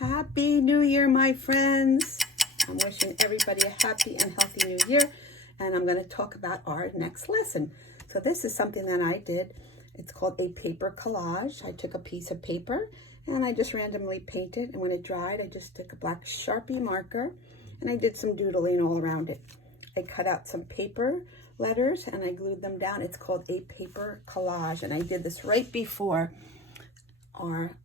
Happy New Year, my friends. I'm wishing everybody a happy and healthy new year, and I'm going to talk about our next lesson. So this is something that I did. It's called a paper collage. I took a piece of paper and I just randomly painted, and when it dried, I just took a black Sharpie marker and I did some doodling all around it. I cut out some paper letters and I glued them down. It's called a paper collage, and I did this right before our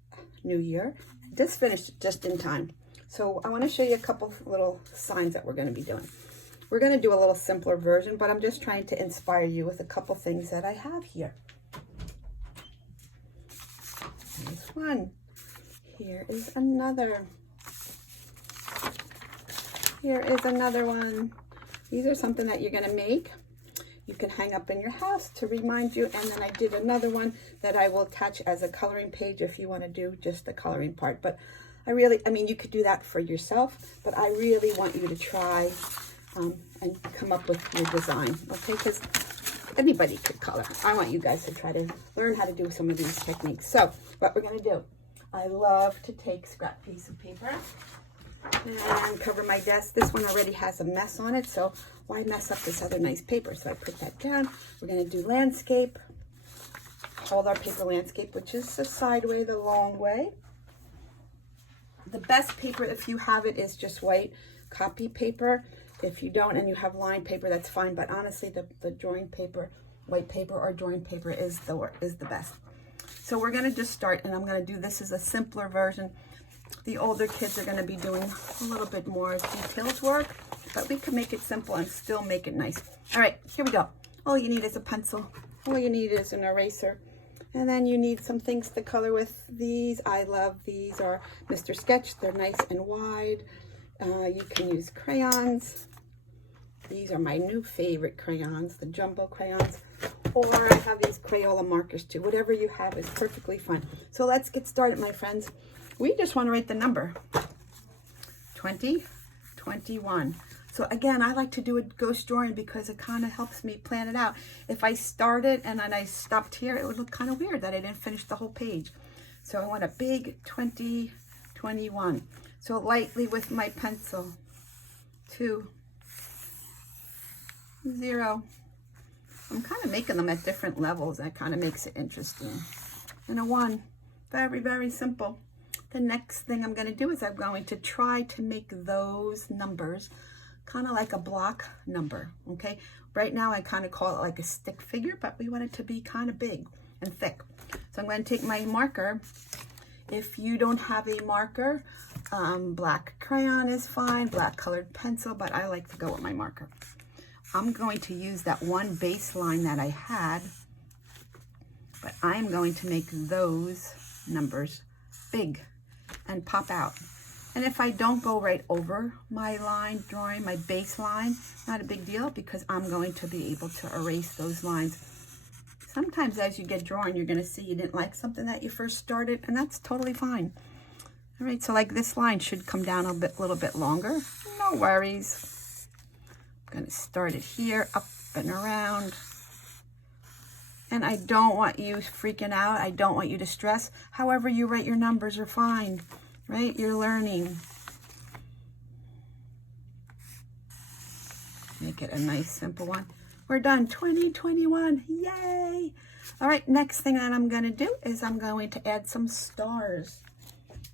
new year. Just finished just in time. So I want to show you a couple little signs that we're going to be doing. We're going to do a little simpler version, but I'm just trying to inspire you with a couple things that I have here. Here's one. Here is another. Here is another one. These are something that you're going to make. You can hang up in your house to remind you. And then I did another one that I will attach as a coloring page if you want to do just the coloring part. But I mean, you could do that for yourself, but I really want you to try and come up with your design, okay? Because anybody could color. I want you guys to try to learn how to do some of these techniques. So what we're going to do, I love to take scrap piece of paper and cover my desk. This one already has a mess on it, so why mess up this other nice paper? So I put that down. We're going to do landscape. Hold our paper landscape, which is the side way, the long way. The best paper, if you have it, is just white copy paper. If you don't and you have lined paper, that's fine. But honestly, the drawing paper, white paper or drawing paper is the best. So we're going to just start, and I'm going to do this as a simpler version. The older kids are going to be doing a little bit more detailed work, but we can make it simple and still make it nice. All right, here we go. All you need is a pencil. All you need is an eraser. And then you need some things to color with. These, I love these, are Mr. Sketch. They're nice and wide. You can use crayons. These are my new favorite crayons, the jumbo crayons. Or I have these Crayola markers too. Whatever you have is perfectly fine. So let's get started, my friends. We just want to write the number 2021. So again, I like to do a ghost drawing because it kind of helps me plan it out. If I started and then I stopped here, it would look kind of weird that I didn't finish the whole page. So I want a big 2021. So lightly with my pencil, 2, 0. I'm kind of making them at different levels. That kind of makes it interesting. And a 1, very, very simple. The next thing I'm going to do is I'm going to try to make those numbers kind of like a block number, okay? Right now I kind of call it like a stick figure, but we want it to be kind of big and thick. So I'm going to take my marker. If you don't have a marker, black crayon is fine, black colored pencil, but I like to go with my marker. I'm going to use that one baseline that I had, but I'm going to make those numbers big and pop out. And if I don't go right over my line drawing, my baseline, not a big deal, because I'm going to be able to erase those lines. Sometimes as you get drawing, you're going to see you didn't like something that you first started, and that's totally fine. All right, so like this line should come down a little bit longer. No worries. I'm going to start it here, up and around. And I don't want you freaking out. I don't want you to stress. However you write your numbers are fine, right? You're learning. Make it a nice, simple one. We're done. 2021. Yay! All right, next thing that I'm going to do is I'm going to add some stars.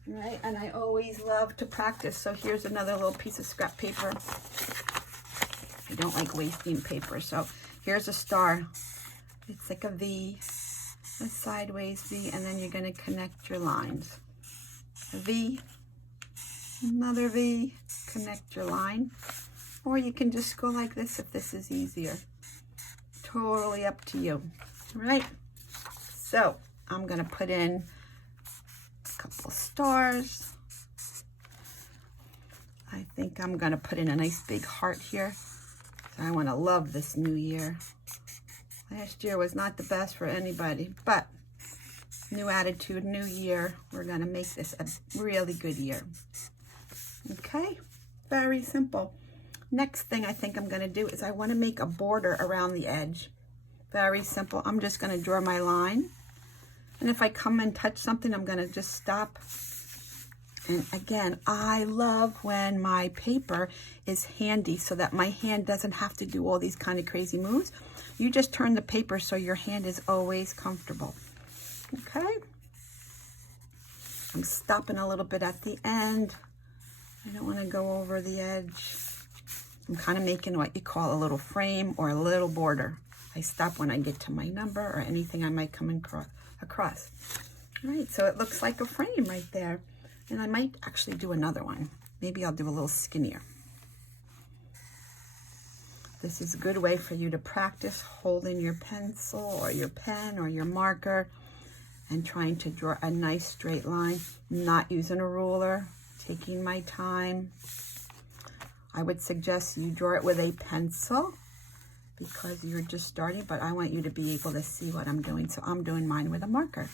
All right, and I always love to practice. So here's another little piece of scrap paper. I don't like wasting paper. So here's a star. It's like a V, a sideways V, and then you're going to connect your lines. A V, another V, connect your line. Or you can just go like this if this is easier. Totally up to you. All right? So I'm going to put in a couple stars. I think I'm going to put in a nice big heart here. So I want to love this new year. Last year was not the best for anybody, but new attitude, new year. We're going to make this a really good year. Okay? Very simple. Next thing I think I'm going to do is I want to make a border around the edge. Very simple. I'm just going to draw my line. And if I come and touch something, I'm going to just stop And again, I love when my paper is handy so that my hand doesn't have to do all these kind of crazy moves. You just turn the paper so your hand is always comfortable. Okay? I'm stopping a little bit at the end. I don't want to go over the edge. I'm kind of making what you call a little frame or a little border. I stop when I get to my number or anything I might come across. All right, so it looks like a frame right there. And I might actually do another one. Maybe I'll do a little skinnier. This is a good way for you to practice holding your pencil or your pen or your marker and trying to draw a nice straight line, not using a ruler, taking my time. I would suggest you draw it with a pencil because you're just starting, but I want you to be able to see what I'm doing. So I'm doing mine with a marker.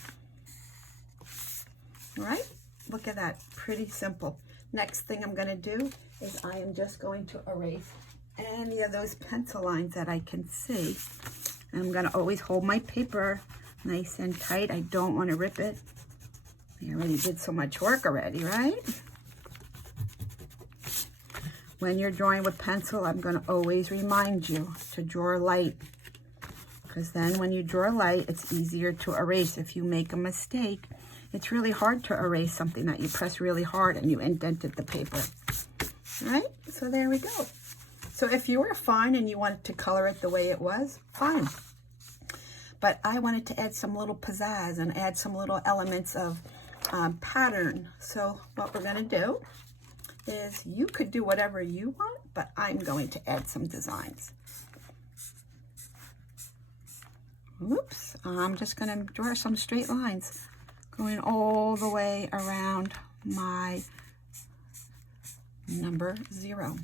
All right, look at that, pretty simple. Next thing I'm gonna do is I am just going to erase any of those pencil lines that I can see. And I'm gonna always hold my paper nice and tight. I don't wanna rip it. I already did so much work already, right? When you're drawing with pencil, I'm going to always remind you to draw light, because then when you draw light, it's easier to erase. If you make a mistake, it's really hard to erase something that you press really hard and you indented the paper. All right, so there we go. So if you were fine and you wanted to color it the way it was, fine. But I wanted to add some little pizzazz and add some little elements of pattern. So what we're going to do is you could do whatever you want, but I'm going to add some designs. Oops, I'm just going to draw some straight lines going all the way around my number 0.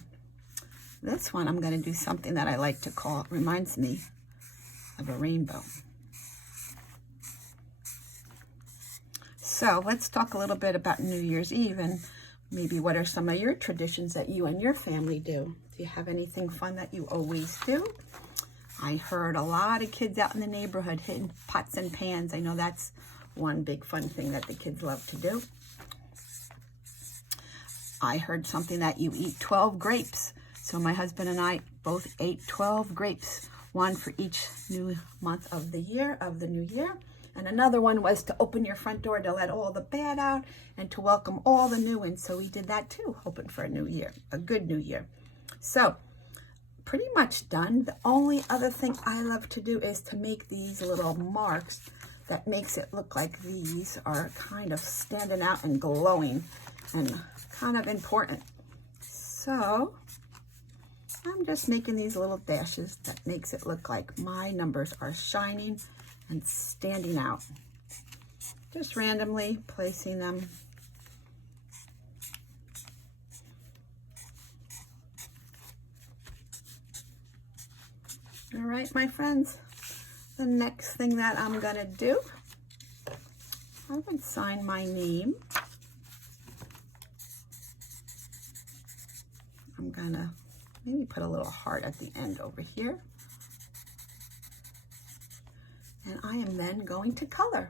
This one I'm going to do something that I like to call, reminds me of a rainbow. So let's talk a little bit about New Year's Eve and maybe what are some of your traditions that you and your family do? Do you have anything fun that you always do? I heard a lot of kids out in the neighborhood hitting pots and pans. I know that's one big fun thing that the kids love to do. I heard something that you eat 12 grapes. So my husband and I both ate 12 grapes, one for each new month of the year, of the new year. And another one was to open your front door to let all the bad out and to welcome all the new in. So we did that too, hoping for a new year, a good new year. So pretty much done. The only other thing I love to do is to make these little marks that makes it look like these are kind of standing out and glowing and kind of important. So I'm just making these little dashes that makes it look like my numbers are shining and standing out. Just randomly placing them. All right, my friends, the next thing that I'm gonna do, I would sign my name. I'm gonna maybe put a little heart at the end over here. And I am then going to color.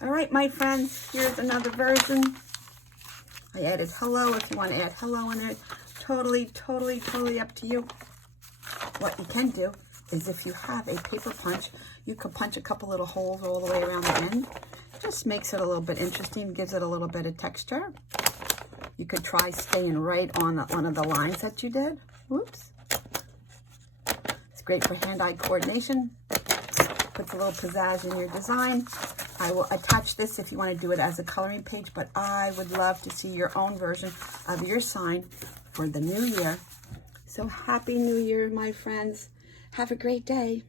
All right, my friends, here's another version. I added hello. If you want to add hello in it, totally up to you. What you can do is if you have a paper punch, you could punch a couple little holes all the way around the end. It just makes it a little bit interesting, gives it a little bit of texture. You could try staying right on one of the lines that you did. Whoops. It's great for hand-eye coordination. Puts a little pizzazz in your design. I will attach this if you want to do it as a coloring page, but I would love to see your own version of your sign for the new year. So happy New Year, my friends. Have a great day.